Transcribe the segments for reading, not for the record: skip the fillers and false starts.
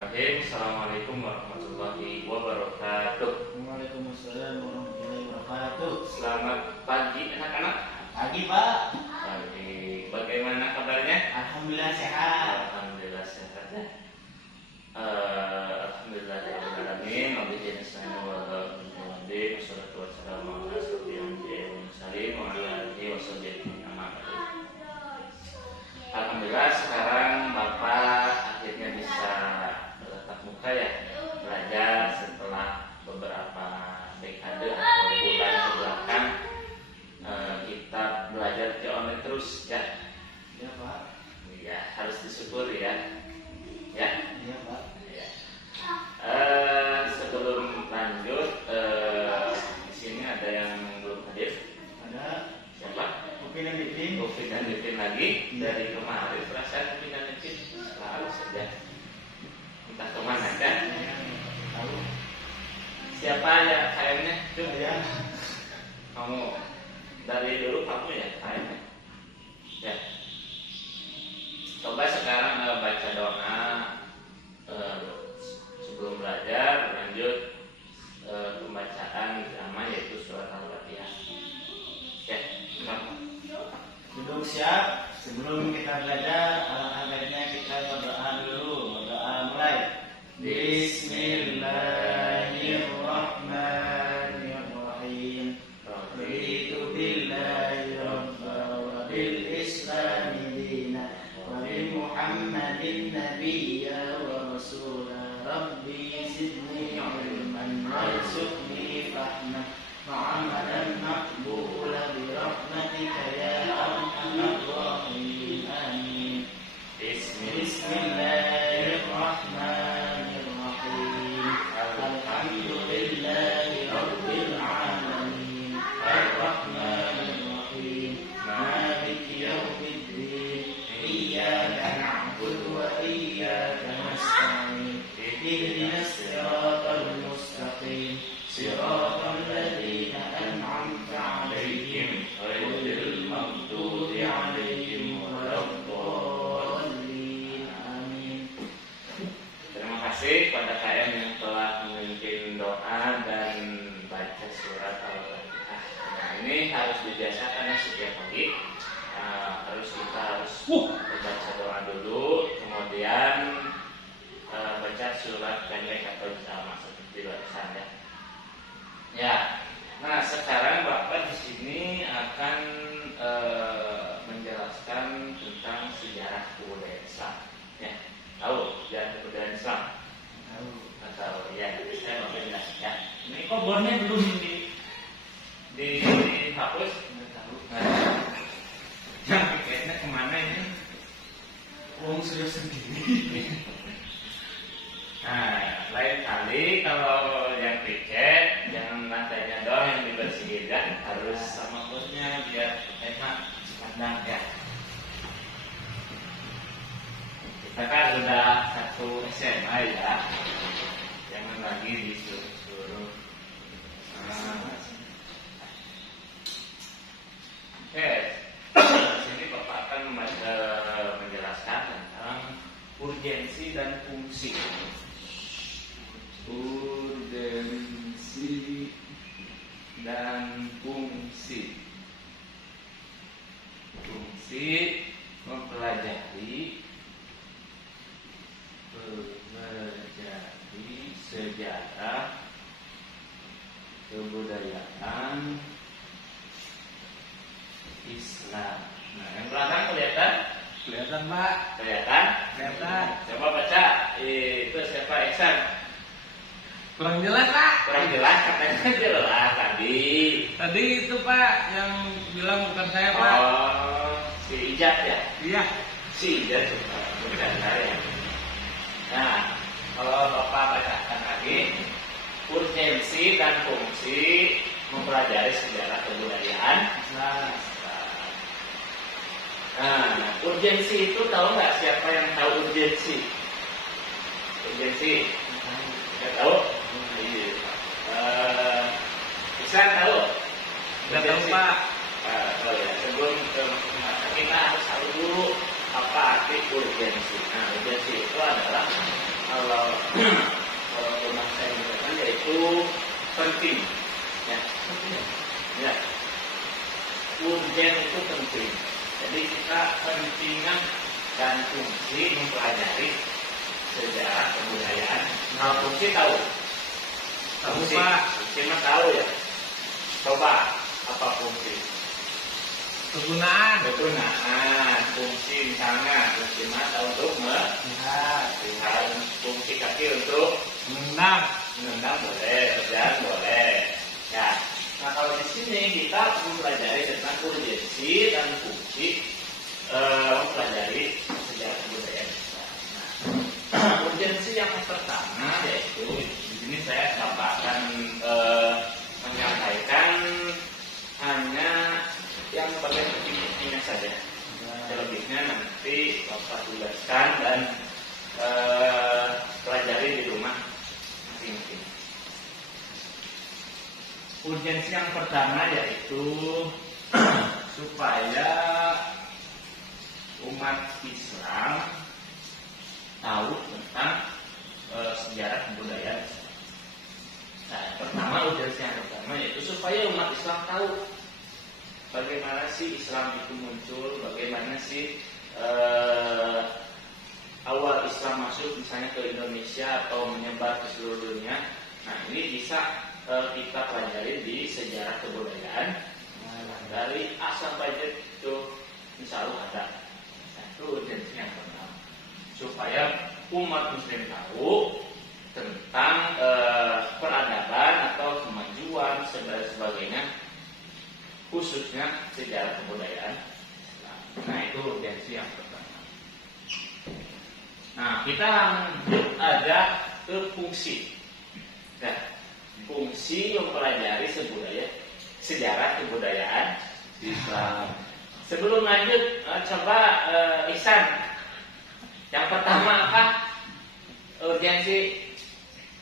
Assalamualaikum warahmatullahi wabarakatuh. Waalaikumsalam warahmatullahi wabarakatuh. Selamat pagi anak-anak. Pagi Pak. Pagi. Bagaimana kabarnya? Alhamdulillah sehat. Alhamdulillah sehat ya. Alhamdulillahirobbilalamin. Wabillahi nasta'in wa bihamdihi wassalatu wassalamu ala asyrofil anbiya'i wal mursalin wa ala alihi washabbihi amma ba'du. Alhamdulillah sekarang Bapak akhirnya bisa bertatap muka ya, belajar setelah beberapa dekade atau bulan kebelakang kita belajar di online terus ya. Iya Pak. Ya harus disyukuri ya. Ya. Iya Pak. Ya. Sebelum lanjut di sini ada yang belum hadir. Ada Siapa? Upin dan Ipin. Upin dan Ipin lagi dari kemarin. Perasaan Upin dan Ipin selalu saja entah kemana kan? Tahu. Siapa ya KM-nya? Saya. Kamu dari dulu kamu ya KM-nya? Ya. Coba sekarang baca doa sebelum belajar, lanjut pembacaan drama yaitu surat Al-Fatihah. Ya, kamu. Duduk siap. Sebelum kita belajar, alangkah baiknya kita berdoa dulu. Berdoa mulai. Bismillahirrahmanirrahim. Raditu billahi rabban wa bil islami dinan wa bi Muhammadin nabiyya wa rasulah. Rabbi zidni ilman warzuqni fahman وعملا مقبولا برحمتك يا أرحم الراحمين آمين. بسم الله الرحمن الرحيم. الحمد لله رب العالمين الرحمن الرحيم مالك يوم الدين إياك نعبد وإياك نستعين اهدنا الصراط المستقيم صراط الذين أنعمت عليهم غير المغضوب عليهم ولا الضالين آمين. Terima kasih pada KM yang telah memimpin doa dan baca surat Al-Fatihah. Nah, ini harus dibiasakan ya setiap pagi. Kita harus membaca doa dulu, kemudian baca surat pendek atau sama seperti barusan ya. Ya, nah sekarang Bapak di sini akan menjelaskan tentang sejarah kebudayaan Islam. Ya, tahu sejarah kebudayaan Islam? Tahu ya, saya mau menjelaskan. Ya. Ini kok bornya belum dihapus? Nggak tahu. Yang pikirnya kemana ini? Wong sudah sendiri. Nah, lain kali kalau yang piket jangan lantainya doang yang dibersihin kan, harus sama bosnya biar enak dipandang ya. Kita kan udah satu SMA ya, jangan lagi disuruh-suruh. Oke, di sini Bapak akan menjelaskan tentang urgensi dan fungsi. Urgensi dan fungsi. Fungsi mempelajari sejarah kebudayaan Islam. Nah, yang belakang kelihatan? Kelihatan Pak. Kelihatan? Kelihatan. Coba baca. Itu siapa Iksan? Kurang jelas Pak. Kurang jelas, katanya jelas tadi. Tadi itu Pak yang bilang bukan saya Pak. Oh, si Ijat ya? Iya. Si Ijat bukan saya. Nah, kalau Bapak bacakan lagi, urgensi dan fungsi mempelajari sejarah kebudayaan. Nah, urgensi itu tahu nggak siapa yang tahu urgensi? Urgensi? Nggak tahu? Iya. Bisa tahu? Nggak tahu Pak. Oh ya, sebelum kita harus tahu dulu apa arti urgensi. Nah, urgensi itu adalah kalau kalau rumah saya mengatakan yaitu penting, ya, ya, urgen itu penting. Jadi kita pentingnya dan fungsi mempelajari sejarah kebudayaan. Nah, fungsi tahu, fungsi, Pak. fungsi mah tahu ya. Coba apa fungsi? Kegunaan. Kegunaan, fungsi misalnya fungsi mata untuk melihat, fungsi kaki untuk Menendang. menendang boleh, berjalan boleh. Ya. Nah kalau di sini kita mempelajari tentang urgensi dan fungsi mempelajari sejarah kebudayaan Islam. Nah, urgensi yang pertama yaitu di sini saya akan menyampaikan hanya yang bagian pentingnya saja. Selebihnya nanti Bapak tugaskan dan pelajari di rumah masing-masing. Urgensi yang pertama yaitu supaya umat Islam tahu tentang sejarah kebudayaan. Nah, yang pertama urgensi yang pertama yaitu supaya umat Islam tahu bagaimana sih Islam itu muncul, bagaimana sih awal Islam masuk misalnya ke Indonesia atau menyebar ke seluruh dunia. Nah ini bisa kita pelajari di sejarah kebudayaan dari A sampai Z itu insya Allah ada. Nah, itu urgensi yang pertama supaya umat Muslim tahu tentang peradaban atau kemajuan dan sebagainya, khususnya sejarah kebudayaan Islam. Nah itu urgensi yang pertama. Nah kita lanjut ada ke fungsi. Nah, fungsi mempelajari sejarah kebudayaan Islam. Sebelum lanjut, coba Ihsan. Yang pertama apa? Urgensi.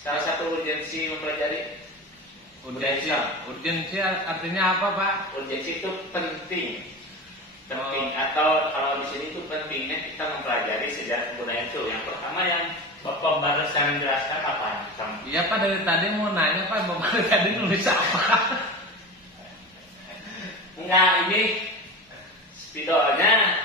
Salah satu urgensi mempelajari Urgensi artinya apa, Pak? urgensi itu penting. Penting atau kalau di sini itu pentingnya kita mempelajari sejarah kebudayaan itu. Yang pertama yang Bapak barusan jelaskan apa? Iya Pak, dari tadi mau nanya Pak, Bapak tadi nulis apa? Enggak, ini spidolnya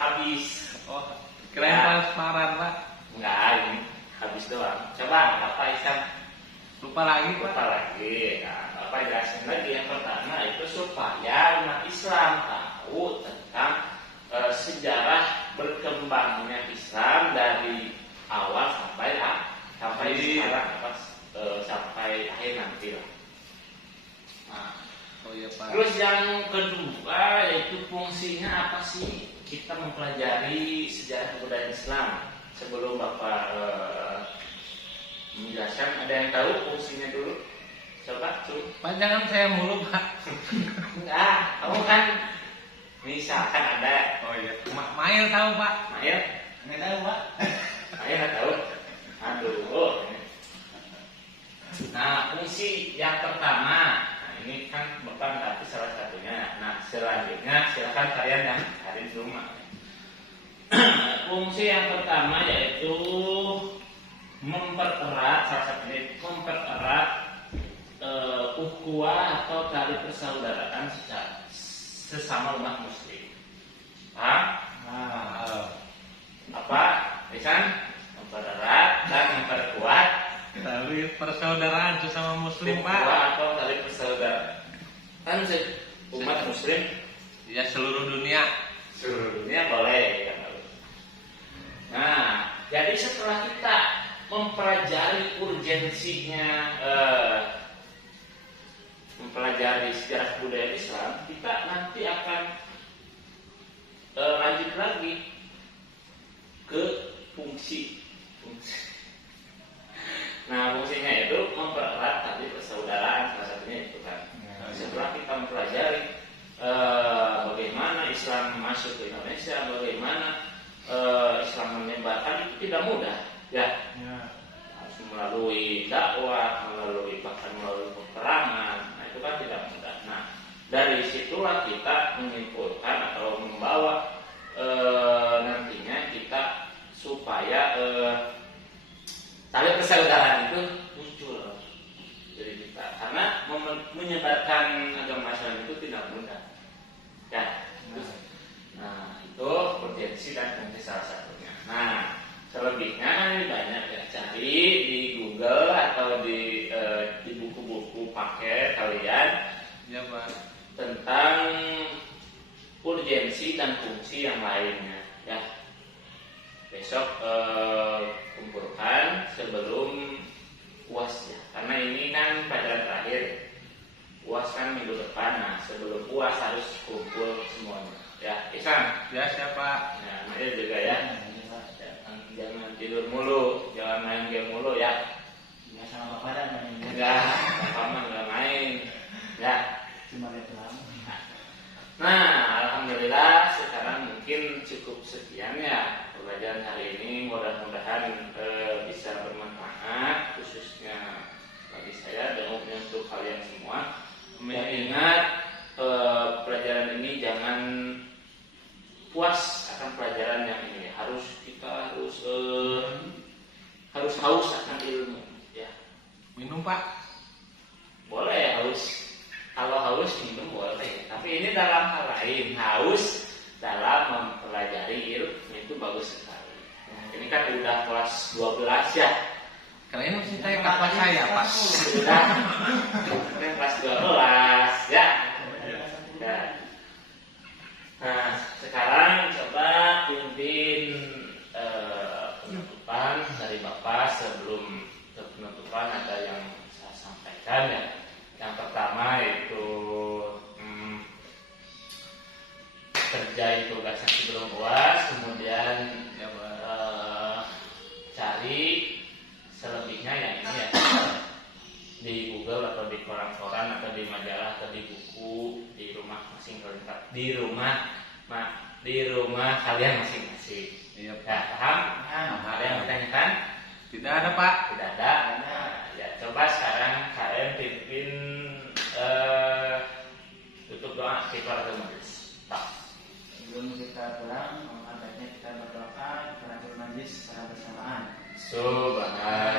habis. Oh, keren Ya. transparan Pak. Enggak, ini habis doang. Coba Bapak Ihsan Lupa lagi Pak. lupa lagi. Nah, Bapak jelasin lagi. Yang pertama itu supaya umat Islam tahu tentang sejarah berkembangnya Islam dari awal sampai sekarang sampai akhir nanti lah. Nah, Oh iya Pak. terus yang kedua yaitu fungsinya apa sih kita mempelajari sejarah kebudayaan Islam? Sebelum Bapak menjelaskan, ada yang tahu fungsinya dulu? Coba tuh. Pak jangan saya mulu Pak. Enggak, kamu kan misalkan ada. Oh iya. Mail tahu Pak. Mail, Nggak tahu, Pak. Mail nggak tahu. Aduh. Nah, fungsi yang pertama, nah ini kan Bapak ngerti salah satunya. Nah, selanjutnya silakan kalian yang ada di rumah. Fungsi yang pertama yaitu mempererat, salah satunya mempererat ukhuwah atau tali persaudaraan sesama umat Muslim. Paham? Apa? Bisa mempererat dan memperkuat Tali persaudaraan sesama Muslim Pak. ukhuwah atau tali persaudaraan. Kan umat Muslim Ya seluruh dunia. seluruh dunia boleh. Nah, jadi setelah kita mempelajari urgensinya mempelajari sejarah budaya Islam, kita nanti akan lanjut lagi ke fungsi. Nah, fungsinya itu mempererat tadi persaudaraan, salah satunya itu kan. Setelah kita mempelajari bagaimana Islam masuk ke Indonesia, bagaimana Islam menyebarkan, itu tidak mudah, ya. Harus melalui dakwah, bahkan melalui peperangan. Nah, itu kan tidak mudah. Nah, dari situlah kita menyimpulkan atau membawa nantinya kita supaya tali persaudaraan itu muncul dari kita karena menyebarkan agama Islam itu tidak mudah ya. Nah itu urgensi dan fungsi salah satunya. Nah selebihnya kan banyak ya, cari di Google atau di buku-buku paket kalian Ya Pak. tentang urgensi dan fungsi yang lainnya ya. Besok kumpulkan sebelum UAS ya, karena ini kan pelajaran terakhir. UAS kan minggu depan, nah sebelum UAS harus kumpul semuanya ya. Isan Ya siapa? ya, Mail juga ya. Jangan tidur mulu, jangan main game mulu ya. Nggak sama bapak dan main game. Enggak, paman enggak main ya. Cuma lihat doang. Nah, alhamdulillah sekarang mungkin cukup sekian ya pembelajaran hari ini. Mudah-mudahan bisa bermanfaat khususnya bagi saya dan untuk kalian semua. Mengingat pelajaran ini jangan puas akan pelajaran yang ini. Kita harus haus akan ilmu ya. Minum Pak. Boleh haus. Kalau haus minum boleh, tapi ini dalam hal lain. Haus dalam mempelajari ilmu itu bagus sekali. Ini kan udah kelas 12 ya. Kalian mesti tanya kapan saya Pak. Sudah kelas 12 ya. Ya. Nah, sekarang coba pimpin penutupan dari Bapak. Sebelum penutupan ada yang saya sampaikan ya. Yang pertama itu kerjain tugasnya sebelum UAS, kemudian Ya Pak. cari selebihnya yang ini ya di Google atau di koran-koran atau di majalah atau di buku di rumah masing-masing di rumah kalian masing-masing. Iya Pak. Ya paham? Ada yang ditanyakan? Tidak ada Pak. Tidak ada. Nah, ya coba sekarang kalian pimpin tutup doa kifaratul majlis. Tak. Sebelum kita pulang, baiknya kita berdoa di majlis secara bersamaan. Subhanallah.